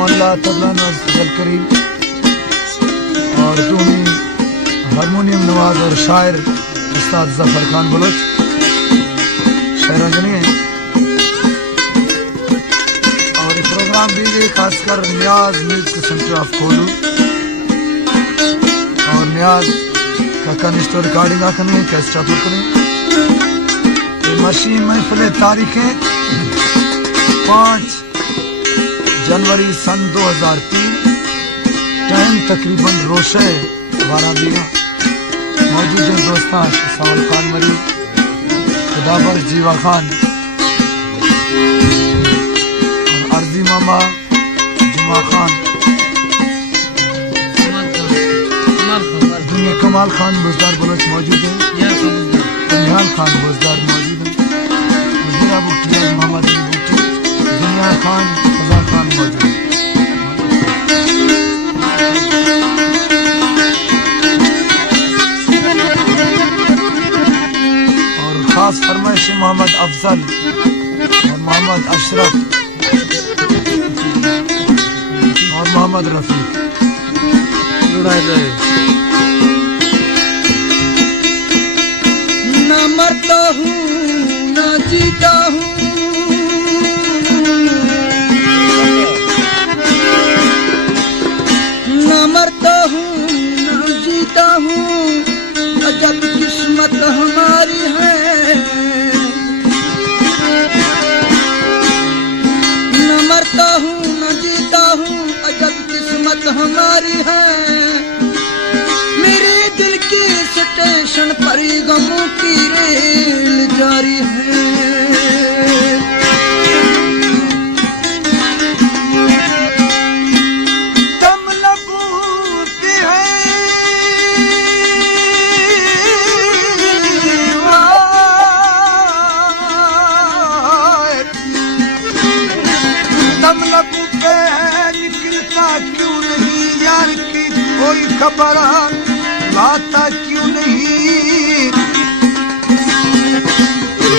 मोहल्ला तबला नवाज फजल करीम और टूनी हारमोनियम नवाज और शायर उस्ताद जफर खान बलोच शायरानी है। और ये प्रोग्राम भी खासकर न्याज म्यूजिक सेंटर ऑफ कोलू और न्याज का कनिष्ठ रिकॉर्डिंग आखने कैस्टा पुरकने मशीन महफिल तारीखें 5 जनवरी सन 2003 टाइम तकरीबन रोशे 12 बीघा मौजूद हैं दोस्तां सावल खान मरी खुदाबर जीवा खान और अर्जी मामा जुमा खान कमाल खान बुजदार बलोच मौजूद है। निहाल खान बुजदार मौजूद है। मुजीरा बुट्टी मोहम्मद अली बुट्टी दुनिया खान फजा खान मौजूद है। और खास फरमाइश मोहम्मद अफजल और मोहम्मद अशरफ और मोहम्मद रफीक न मरता हूँ न जीता हूँ, न मरता हूँ न जीता हूँ, अजब किस्मत हमारी है। न मरता हूँ न जीता हूँ, अजब किस्मत हमारी है। मेरे दिल के स्टेशन पर गमों की रेल जारी है। दम लगते हैं दम लगते हैं निकलता क्यों नहीं यार की कोई खबर लाता क्यों नहीं।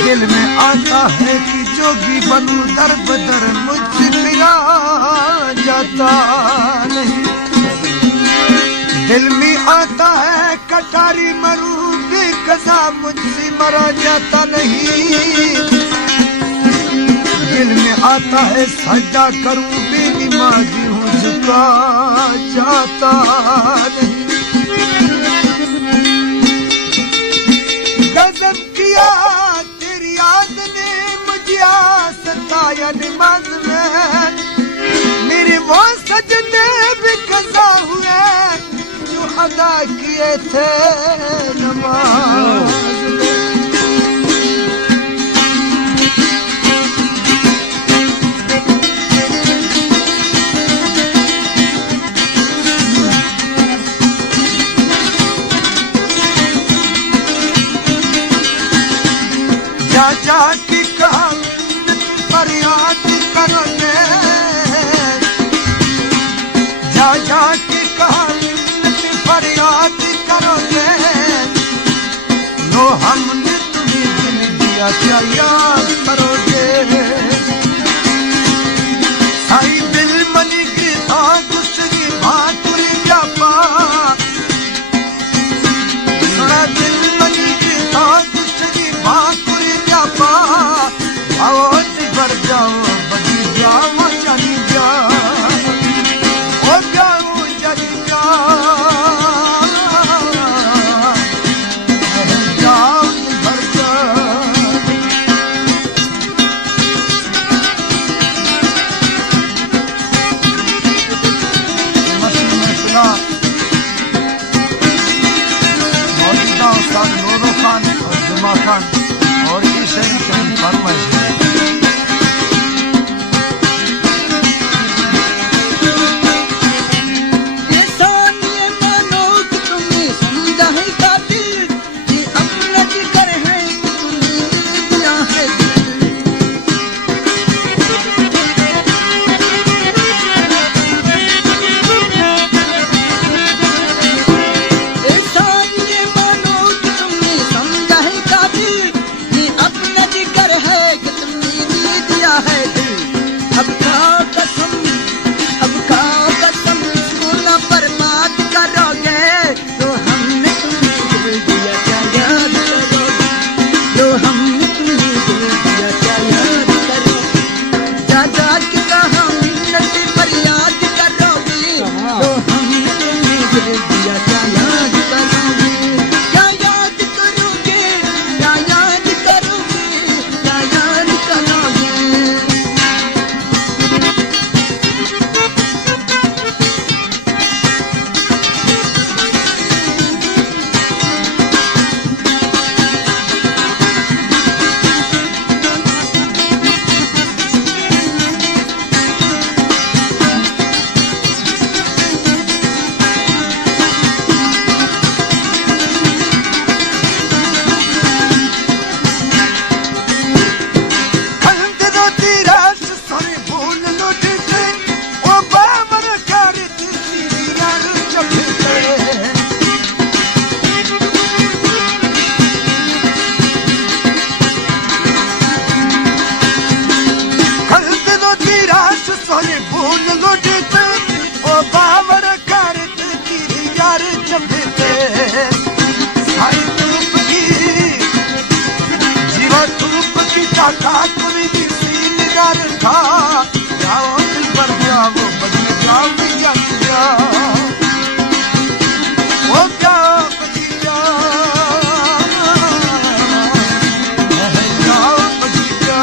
दिल में आता है कि जोगी बनूं दर बदर मुझसे पिया जाता नहीं। दिल में आता है कटारी मरूं बेकसा मुझसे मरा जाता नहीं। दिल में आता है सजदा करूं बेनिमाजी हूँ झुका जाता नहीं। गजब किया तेरी याद ने मुझे सताया नमाज में। मेरे वो सजने भी कज़ा हुए जो अदा किए थे नमाज में। जाके कहा फरियाद करोगे, जाके कहा फरियाद करोगे। लो हमने तुम्हें दिल दिया क्या याद करोगे। साई दिल मनी की था दूसरी भातुरी व्यापा। दिल मनी की था दूसरी भातुरी व्यापा। आवाज भर जाओ बगी जाओ चली जाओ ओ जाओ चली जाओ भर जाओ। मौजूदा उस्ताद नूरो खान और जुमा खान और की शरीक फरमाइश लोटते ओ बावर करत की यार जपते साई धूप की जीवा धूप की चाका तुरी दी सीन निगार था जाओ दिल पर जाओ बदल जाओ या ओ क्या बजी जा जाओ बजी जा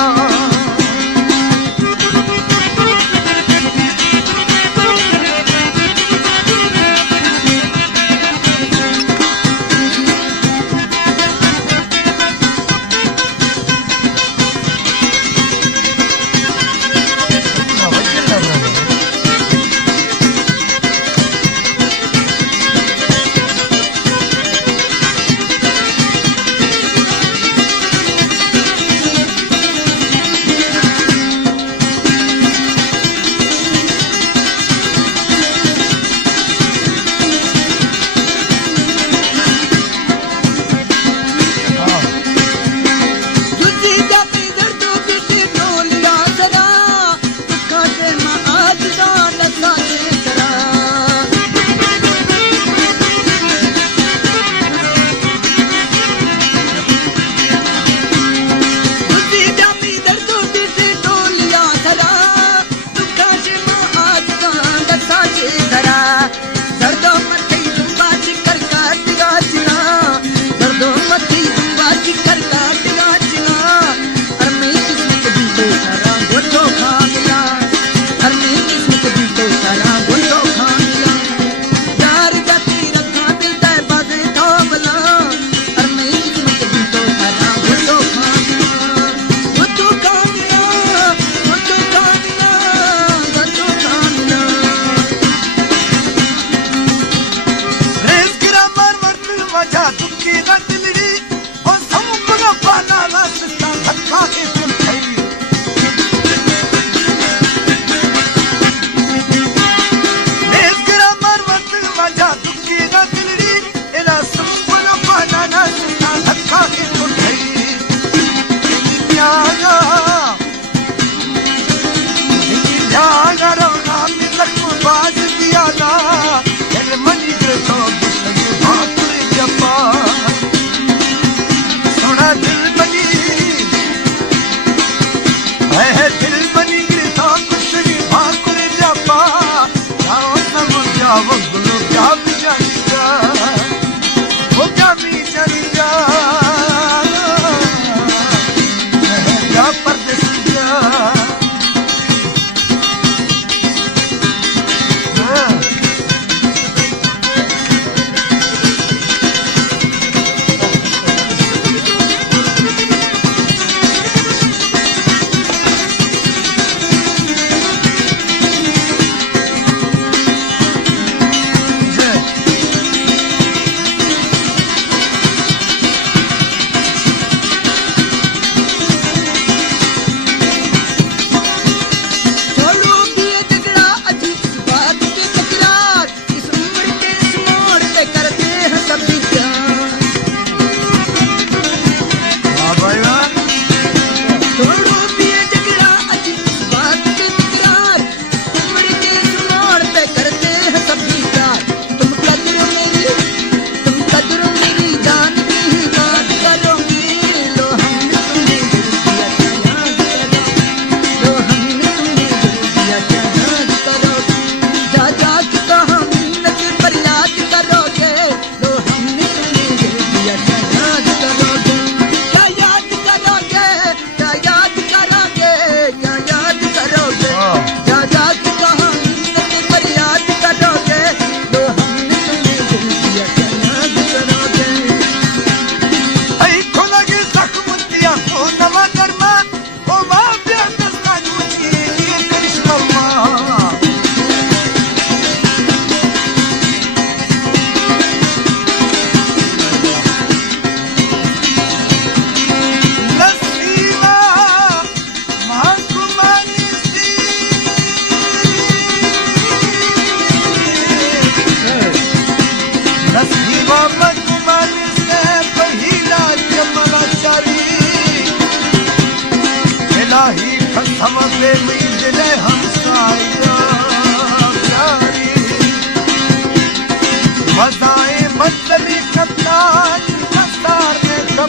हम पे मिले हम साया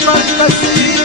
जबरदस्ती